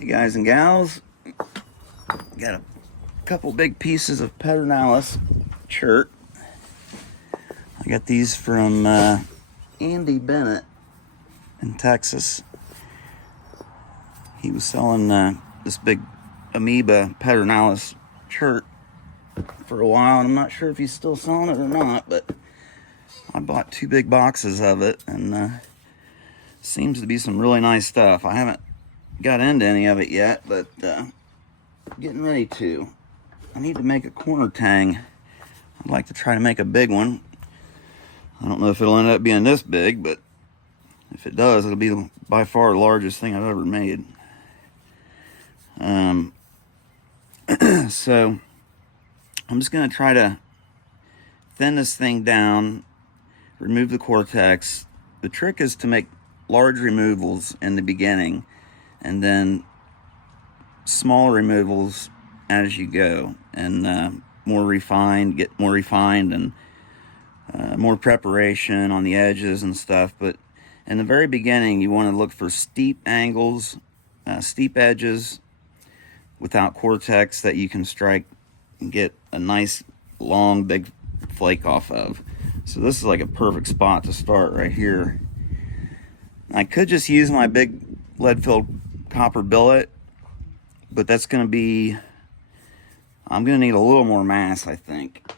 Hey guys and gals, got a couple big pieces of Pedernales chert. I got these from Andy Bennett in Texas. He was selling this big amoeba Pedernales chert for a while, and I'm not sure if he's still selling it or not, but I bought 2 big boxes of it, and seems to be some really nice stuff. I haven't got into any of it yet, but getting ready to. I need to make a corner tang. I'd like to try to make a big one. I don't know if it'll end up being this big, but if it does, it'll be by far the largest thing I've ever made. So I'm just going to try to thin this thing down, remove the cortex. The trick is to make large removals in the beginning and then small removals as you go, and get more refined, and more preparation on the edges and stuff. But in the very beginning, you want to look for steep angles, steep edges without cortex that you can strike and get a nice long big flake off of. So this is like a perfect spot to start right here. I could just use my big lead-filled copper billet, but that's going to be, I'm going to need a little more mass, I think,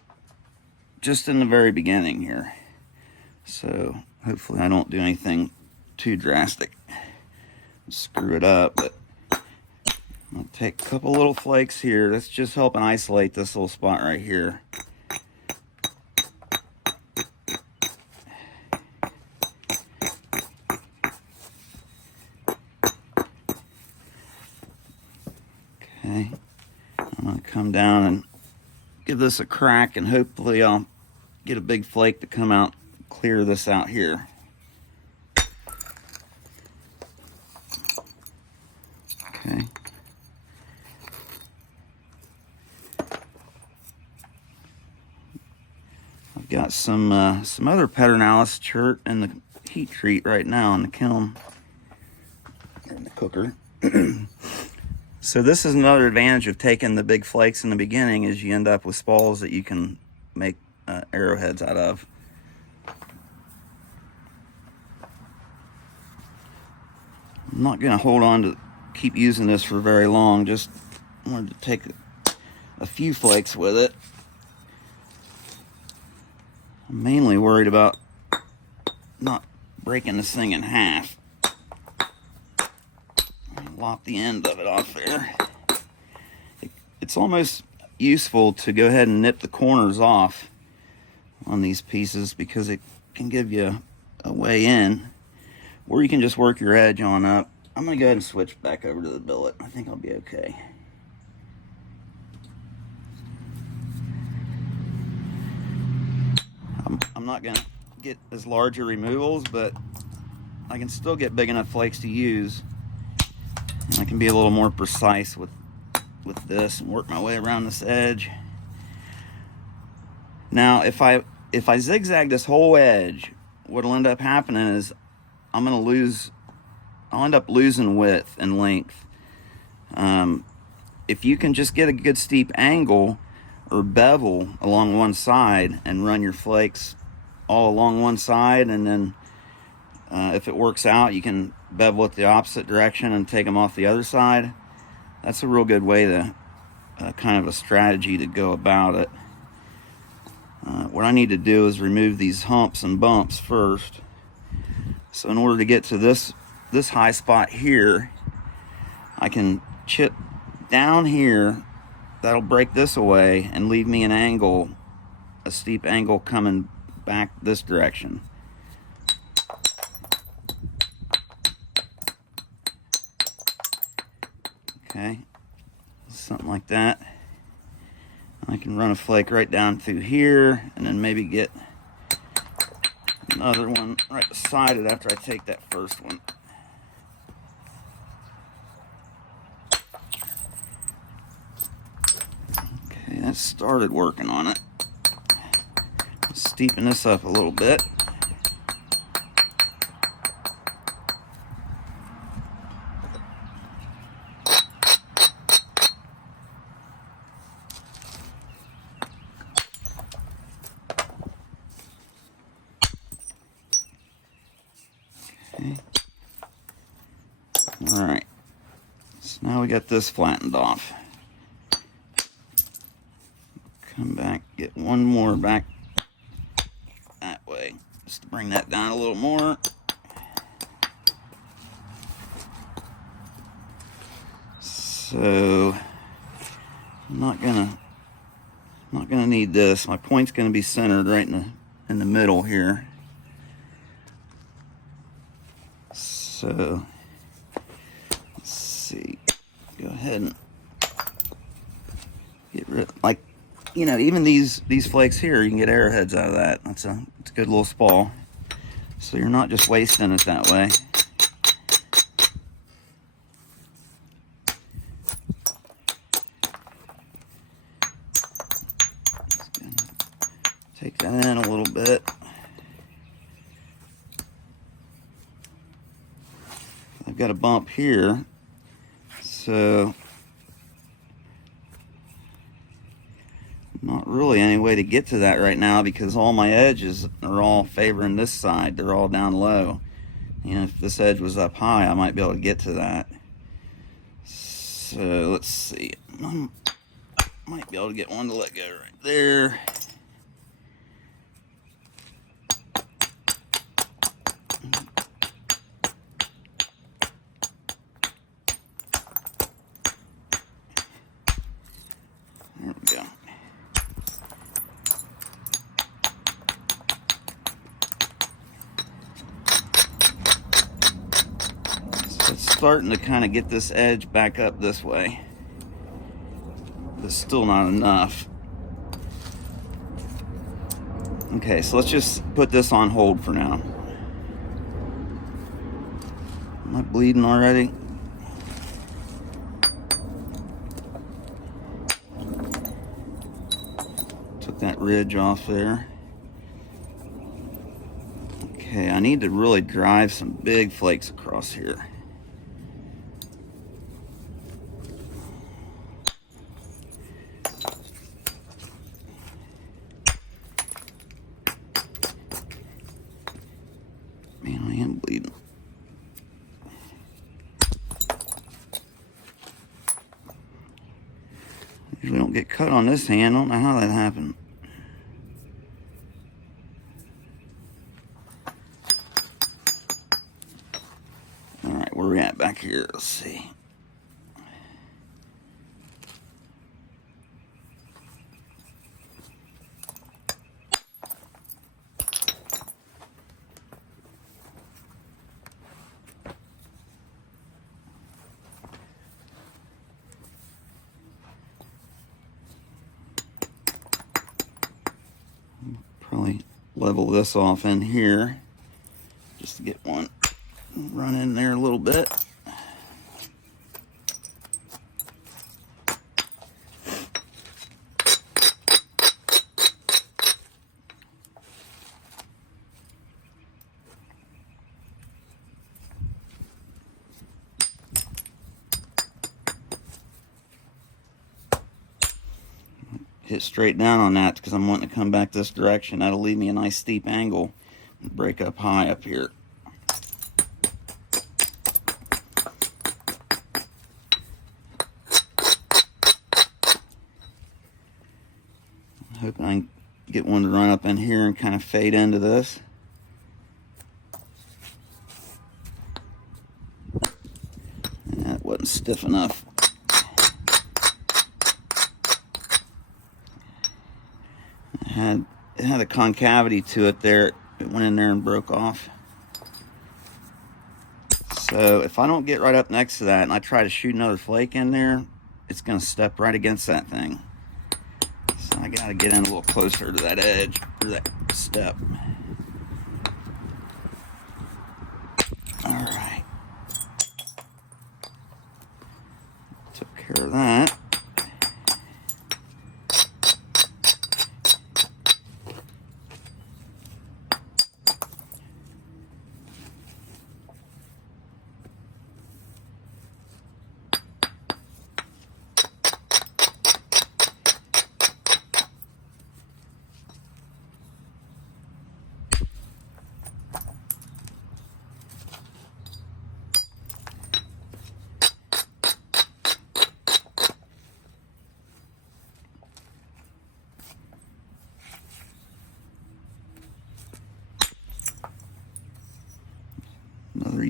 just in the very beginning here. So hopefully I don't do anything too drastic, screw it up. But I'll take a couple little flakes here. That's just helping isolate this little spot right here. Okay, I'm going to come down and give this a crack, and hopefully I'll get a big flake to come out, clear this out here. Okay. I've got some other Pedernales chert in the heat treat right now in the kiln, in the cooker. So this is another advantage of taking the big flakes in the beginning, is you end up with spalls that you can make arrowheads out of. I'm not going to hold on to keep using this for very long. Just wanted to take a few flakes with it. I'm mainly worried about not breaking this thing in half. Lop the end of it off there. It's almost useful to go ahead and nip the corners off on these pieces, because it can give you a way in, or you can just work your edge on up. I'm going to go ahead and switch back over to the billet. I think I'll be okay. I'm not going to get as large a removals, but I can still get big enough flakes to use. And I can be a little more precise with this and work my way around this edge. Now, if I zigzag this whole edge, what'll end up happening is I'll end up losing width and length. If you can just get a good steep angle or bevel along one side and run your flakes all along one side, and then if it works out, you can bevel it the opposite direction and take them off the other side. That's a real good way to kind of a strategy to go about it. What I need to do is remove these humps and bumps first. So in order to get to this high spot here, I can chip down here. That'll break this away and leave me an angle, a steep angle coming back this direction. Okay, something like that. I can run a flake right down through here, and then maybe get another one right beside it after I take that first one. Okay, that started working on it. Steepen this up a little bit. Okay. All right. So now we got this flattened off. Come back, get one more back that way, just to bring that down a little more. So I'm not gonna need this. My point's gonna be centered right in the middle here. So let's see. Go ahead and get rid, like, you know, even these flakes here, you can get arrowheads out of that. It's a good little spall. So you're not just wasting it that way. Take that in a little bit. I've got a bump here, so not really any way to get to that right now because all my edges are all favoring this side. They're all down low. You know, if this edge was up high, I might be able to get to that. So let's see. I might be able to get one to let go right there. There we go. So it's starting to kind of get this edge back up this way. But it's still not enough. Okay, so let's just put this on hold for now. Am I bleeding already? Took that ridge off there. Okay, I need to really drive some big flakes across here. Man, I am bleeding. Usually don't get cut on this hand. I don't know how that happened. All right, where are we at back here? Let's see. Probably level this off in here just to get one run in there a little bit. Hit straight down on that because I'm wanting to come back this direction. That'll leave me a nice steep angle and break up high up here. Hoping I can get one to run up in here and kind of fade into this. That wasn't stiff enough. It had a concavity to it there. It went in there and broke off. So if I don't get right up next to that and I try to shoot another flake in there, it's going to step right against that thing. So I got to get in a little closer to that edge, or that step. All right. Took care of that.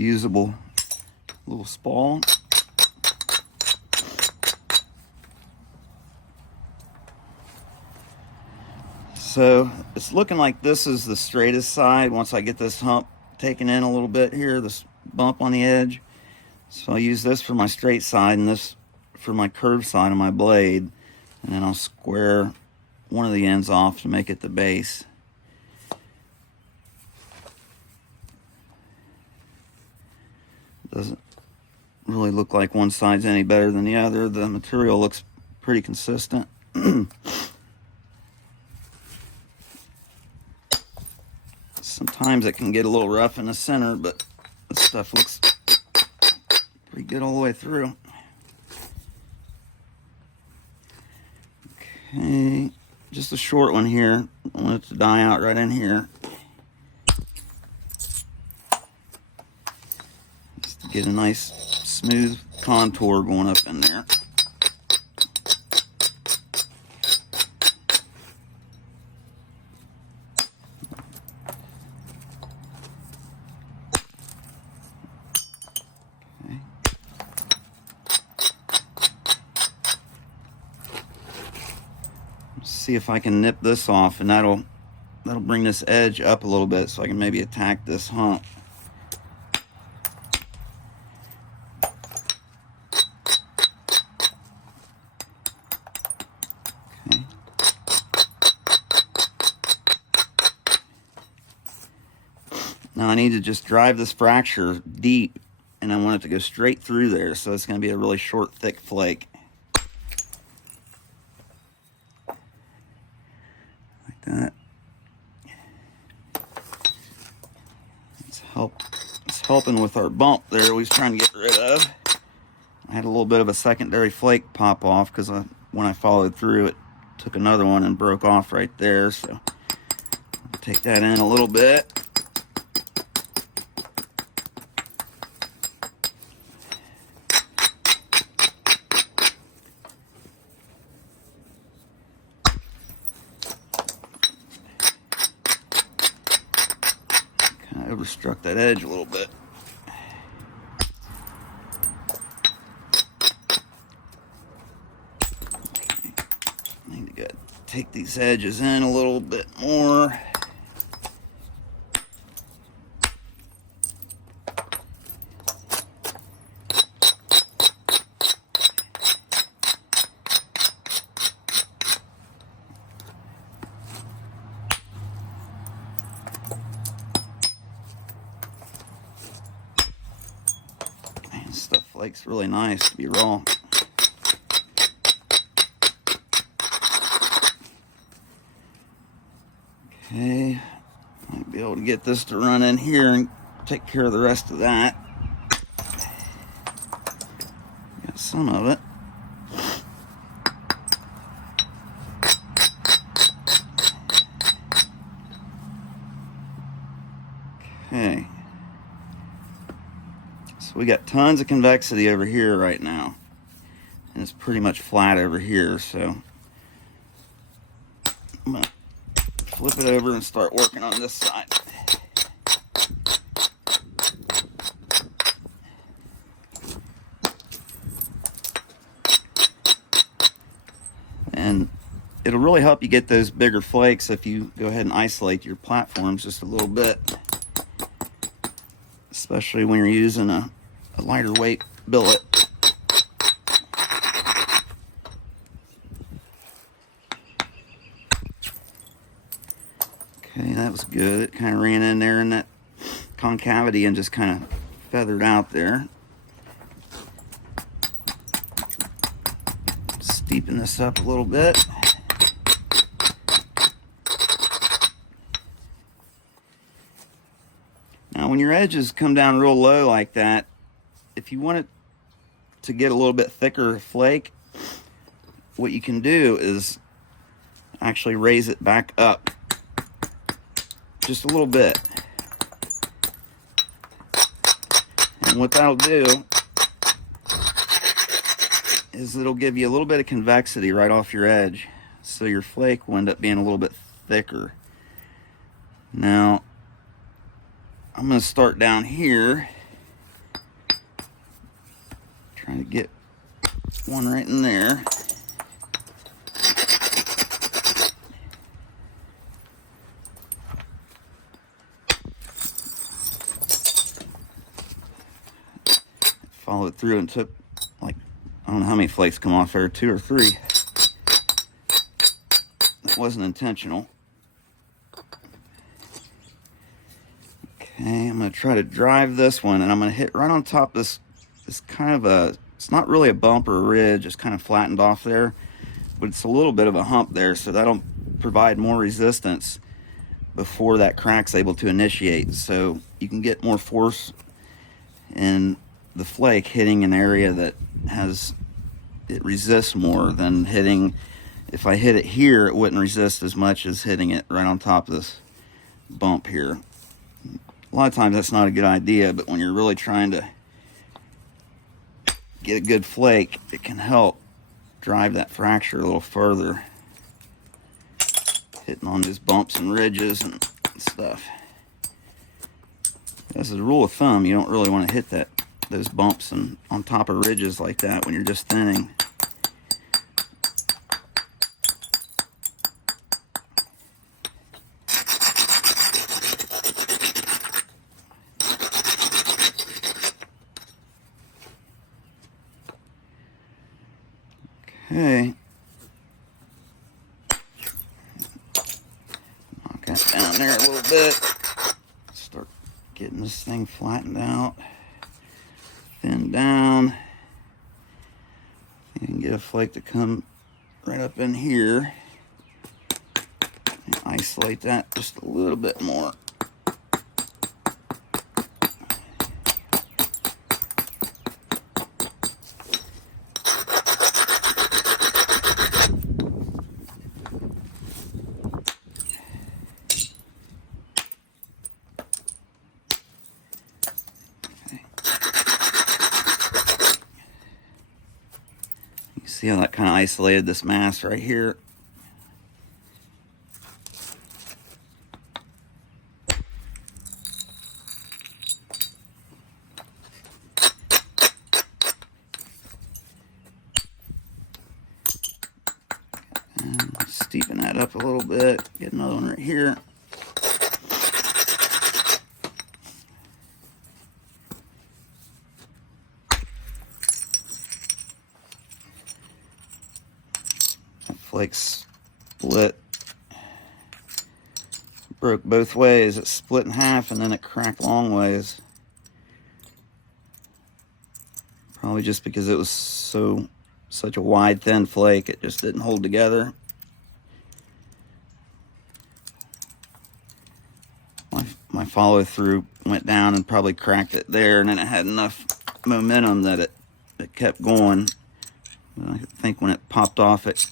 reusable little spall. So it's looking like this is the straightest side once I get this hump taken in a little bit here, this bump on the edge. So I'll use this for my straight side and this for my curved side of my blade. And then I'll square one of the ends off to make it the base. Doesn't really look like one side's any better than the other. The material looks pretty consistent. Sometimes it can get a little rough in the center, but this stuff looks pretty good all the way through. Okay, just a short one here. I want it to die out right in here. Just to get a nice smooth contour going up in there. See if I can nip this off, and that'll bring this edge up a little bit so I can maybe attack this hump. Okay. Now I need to just drive this fracture deep, and I want it to go straight through there, so it's going to be a really short, thick flake. That. It's helping with our bump there we was trying to get rid of. I had a little bit of a secondary flake pop off because when I followed through it took another one and broke off right there, so I'll take that in a little bit. Overstruck that edge a little bit. Okay. I need to take these edges in a little bit more. Stuff flakes really nice to be raw. Okay, might be able to get this to run in here and take care of the rest of that. Got some of it. Okay. So we got tons of convexity over here right now, and it's pretty much flat over here, so I'm going to flip it over and start working on this side. And it'll really help you get those bigger flakes if you go ahead and isolate your platforms just a little bit, especially when you're using a lighter weight billet. Okay, that was good. It kind of ran in there in that concavity and just kind of feathered out there. Steepen this up a little bit. Now when your edges come down real low like that, if you want it to get a little bit thicker flake, what you can do is actually raise it back up just a little bit. And what that'll do is it'll give you a little bit of convexity right off your edge, so your flake will end up being a little bit thicker. Now I'm going to start down here Trying to get one right in there. Followed through and took, like, I don't know how many flakes come off there, 2 or 3. That wasn't intentional. Okay, I'm going to try to drive this one, and I'm going to hit right on top this kind of a, it's not really a bump or a ridge, it's kind of flattened off there, but it's a little bit of a hump there, so that'll provide more resistance before that crack's able to initiate. So you can get more force in the flake hitting an area that it resists more than hitting. If I hit it here, it wouldn't resist as much as hitting it right on top of this bump here. A lot of times that's not a good idea, but when you're really trying to get a good flake, it can help drive that fracture a little further, hitting on these bumps and ridges and stuff. As a rule of thumb, you don't really want to hit those bumps and on top of ridges like that when you're just thinning. Okay. Knock that down there a little bit. Start getting this thing flattened out, thinned down. You can get a flake to come right up in here. And isolate that just a little bit more. See how that kind of isolated this mass right here? And steepen that up a little bit. Get another one right here. Flake split, broke both ways. It split in half and then it cracked long ways. Probably just because it was such a wide, thin flake, it just didn't hold together. My follow through went down and probably cracked it there, and then it had enough momentum that it kept going. I think when it popped off, it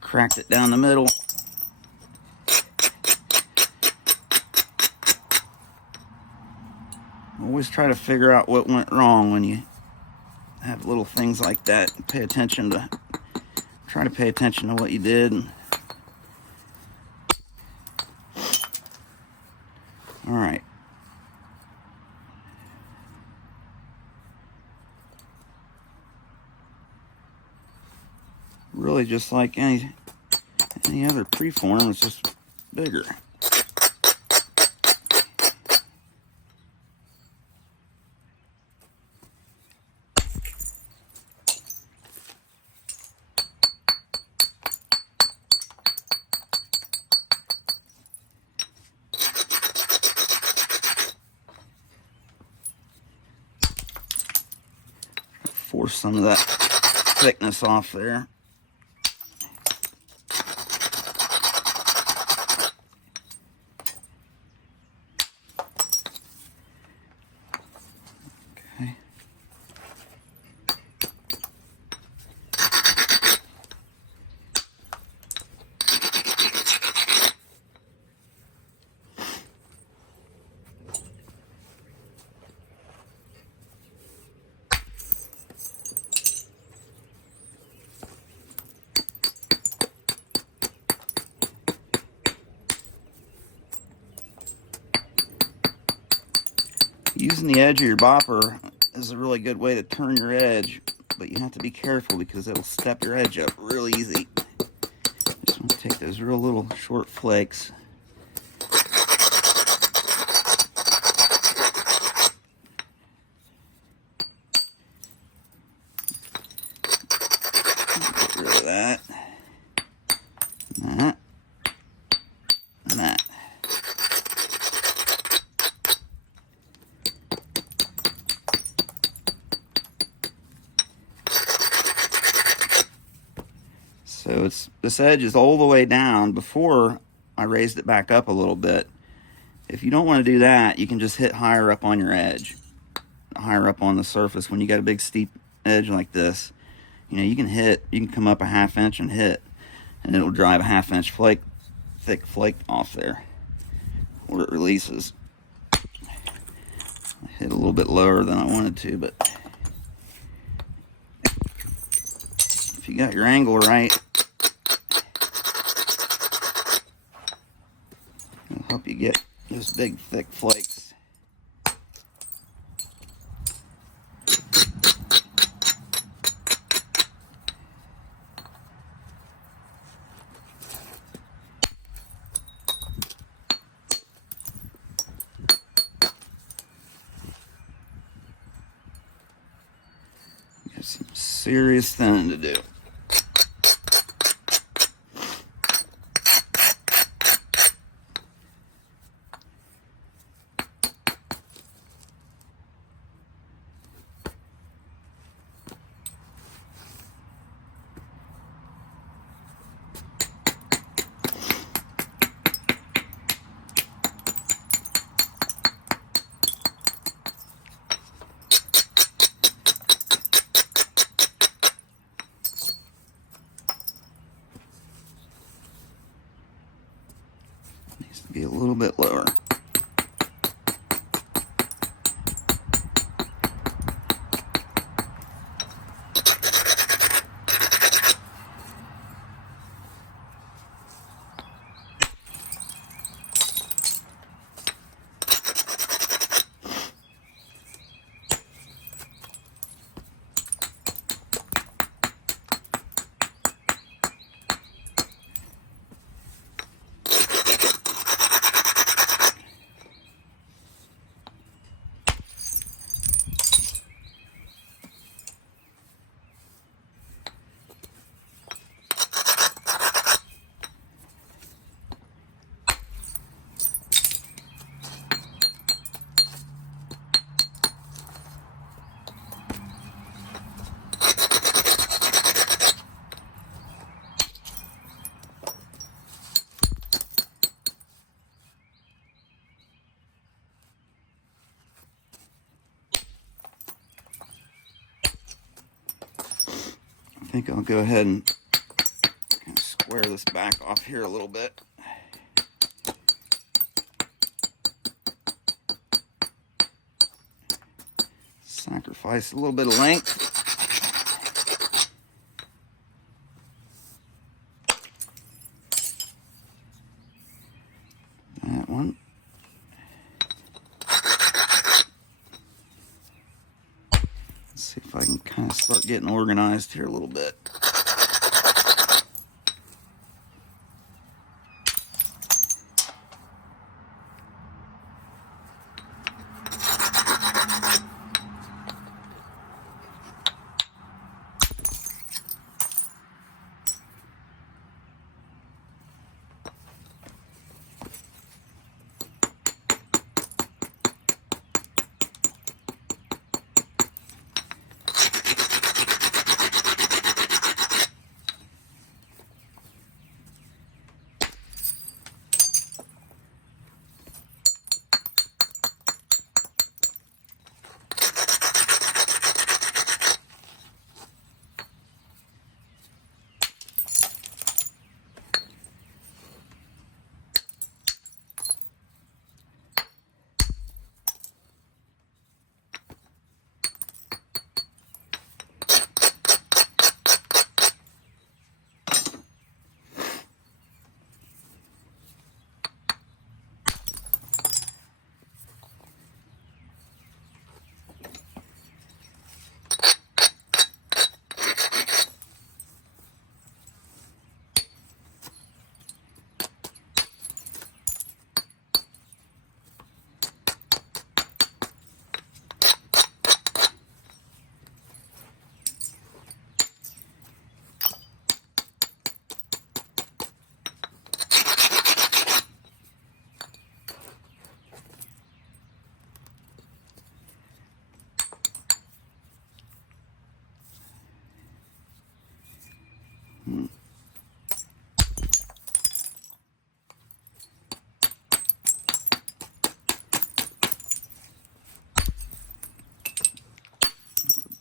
cracked it down the middle. Always try to figure out what went wrong when you have little things like that. Try to pay attention to what you did. All right. Really just like any other preform, it's just bigger. Force some of that thickness off there. Okay. Using the edge of your bopper is a really good way to turn your edge, but you have to be careful because it'll step your edge up real easy. Just want to take those real little short flakes. Get rid of that. That. And that. So this edge is all the way down. Before I raised it back up a little bit. If you don't want to do that, you can just hit higher up on your edge, higher up on the surface. When you got a big steep edge like this, you know, you can come up a 1/2 inch and hit, and it'll drive a 1/2 inch thick flake off there where it releases. I hit a little bit lower than I wanted to, but if you got your angle right, it'll help you get those big thick flakes. Got some serious thinning to do. Needs to be a little bit lower. I think I'll go ahead and kind of square this back off here a little bit. Sacrifice a little bit of length. That one. Let's see if I can kind of start getting organized here a little bit.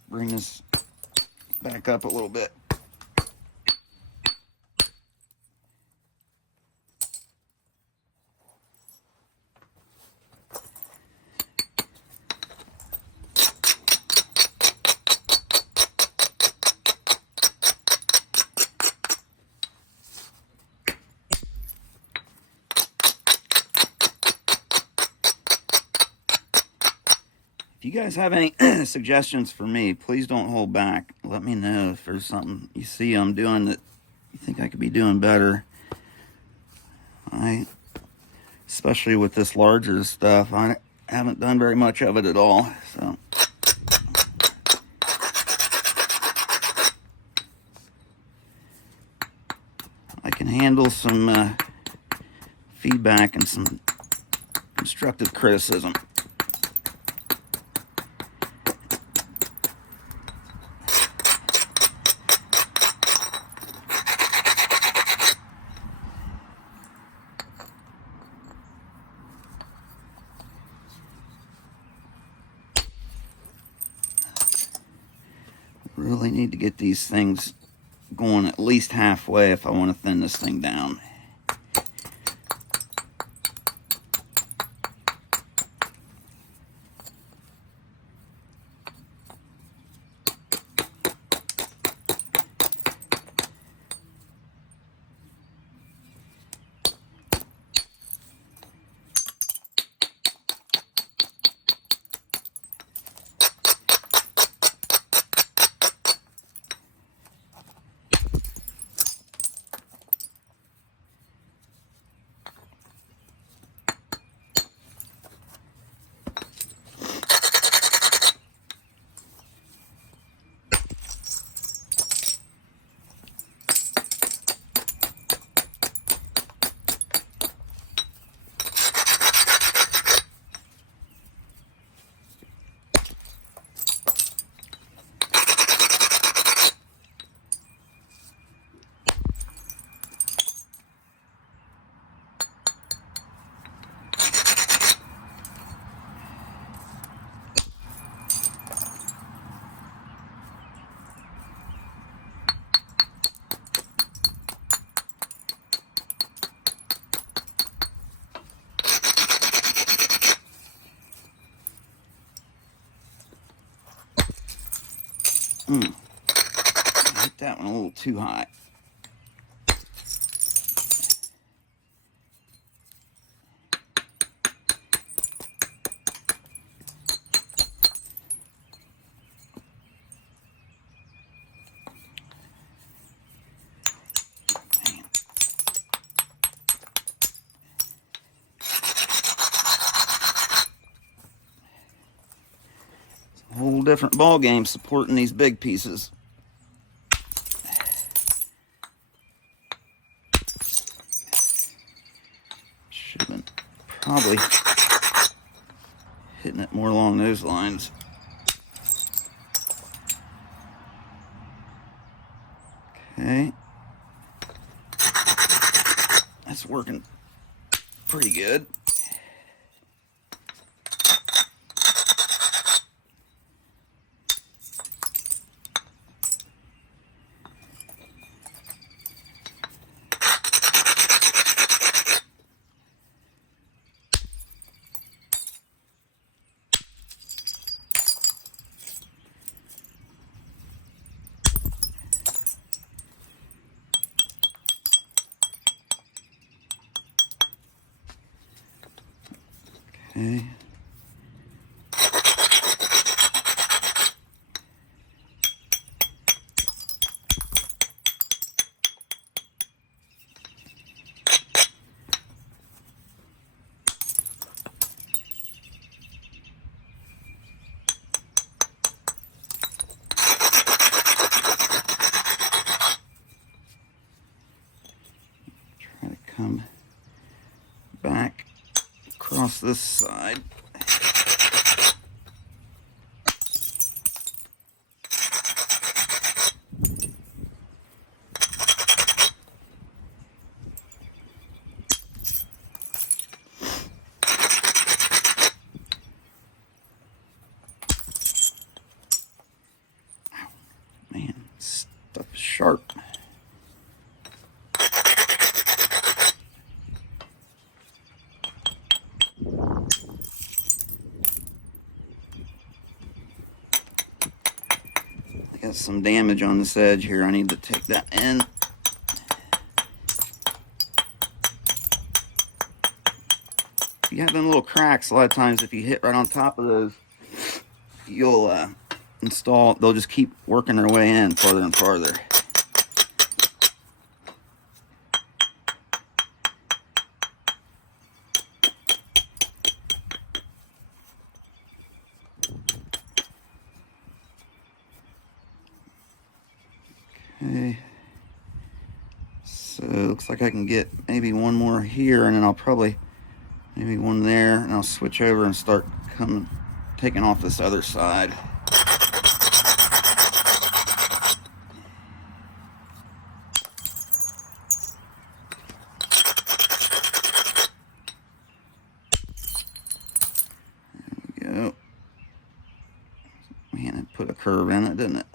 Bring this back up a little bit. If you guys have any suggestions for me, please don't hold back. Let me know if there's something you see I'm doing that you think I could be doing better. Especially with this larger stuff, I haven't done very much of it at all. So I can handle some feedback and some constructive criticism. Really need to get these things going at least halfway if I want to thin this thing down. I hit that one a little too high. A whole different ball game supporting these big pieces. Should have been probably hitting it more along those lines. Okay. That's working pretty good. Okay. Try to come back across this side. Got some damage on this edge here. I need to take that in. You have them little cracks. A lot of times, if you hit right on top of those, you'll install. They'll just keep working their way in farther and farther. Okay. So it looks like I can get maybe one more here, and then I'll probably maybe one there, and I'll switch over and start taking off this other side. There we go. Man, it put a curve in it, didn't it?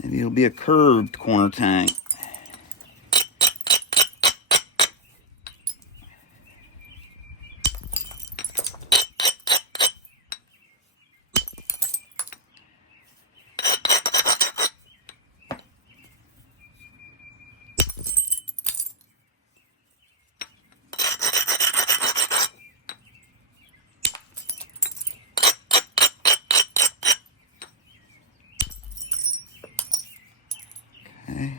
Maybe it'll be a curved corner tang. Okay.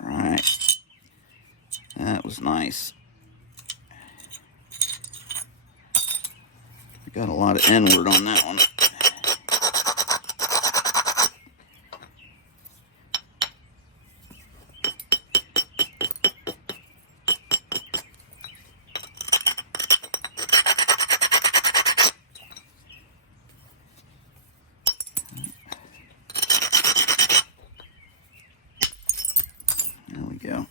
All right. That was nice. We got a lot of inward on that one. There we go.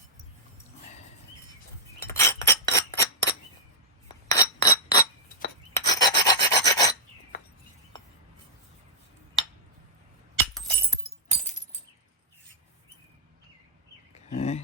Okay.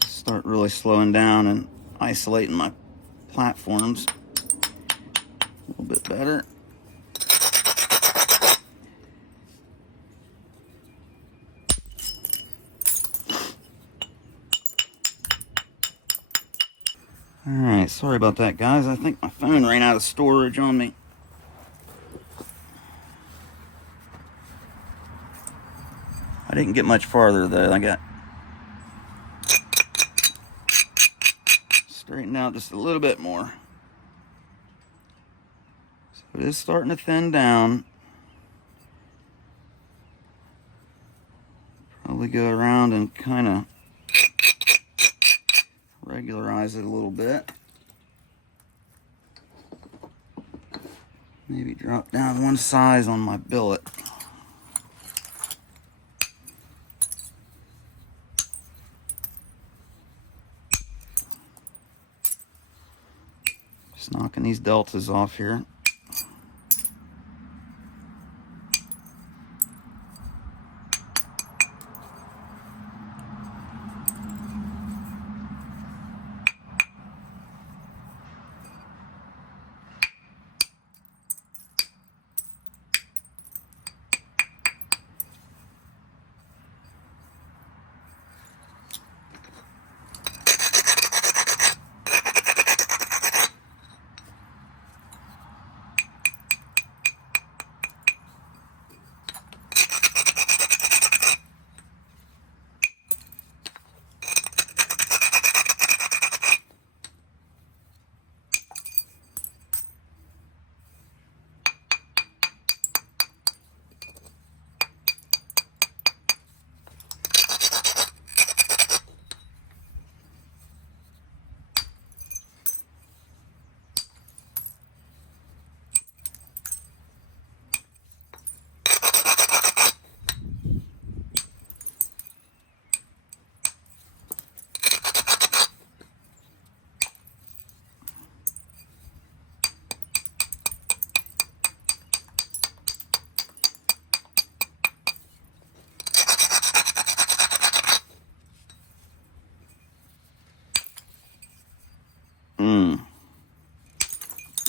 Start really slowing down and isolating my platforms a little bit better. Alright, sorry about that, guys. I think my phone ran out of storage on me. I didn't get much farther though. I got straightened out just a little bit more. So it is starting to thin down. Probably go around and kind of regularize it a little bit. Maybe drop down one size on my billet. Just knocking these deltas off here.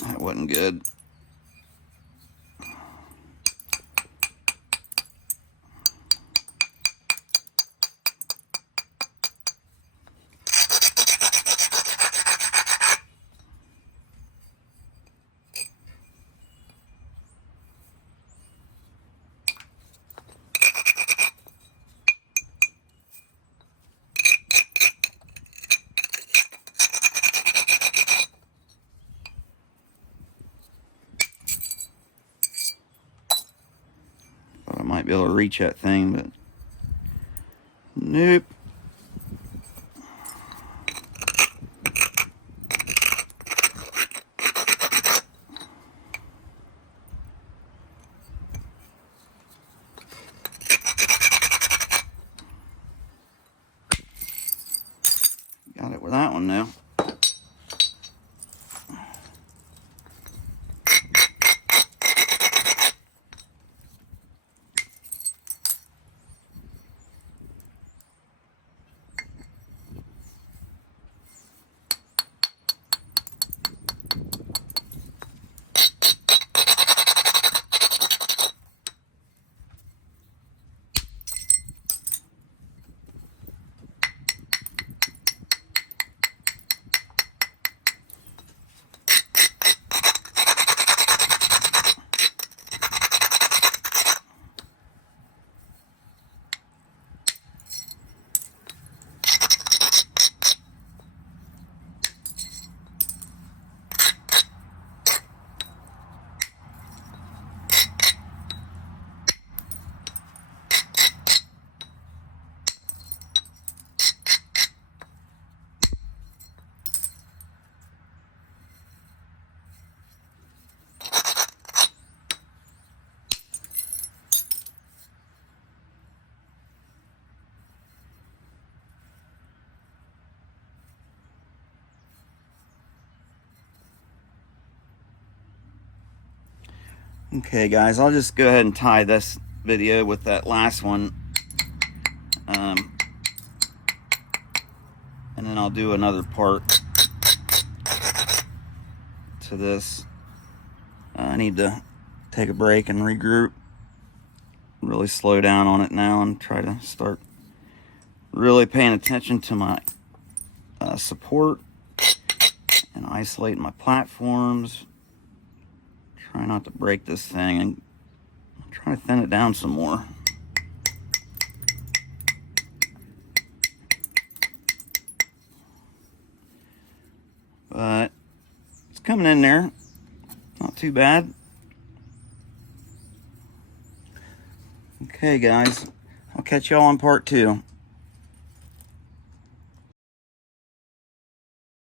That wasn't good. I might be able to reach that thing, but nope. Got it with that one now. Okay guys, I'll just go ahead and tie this video with that last one, and then I'll do another part to this. I need to take a break and regroup, really slow down on it now and try to start really paying attention to my support and isolating my platforms. Try not to break this thing and try to thin it down some more. but it's coming in there. Not too bad. Okay, guys. I'll catch y'all on part 2.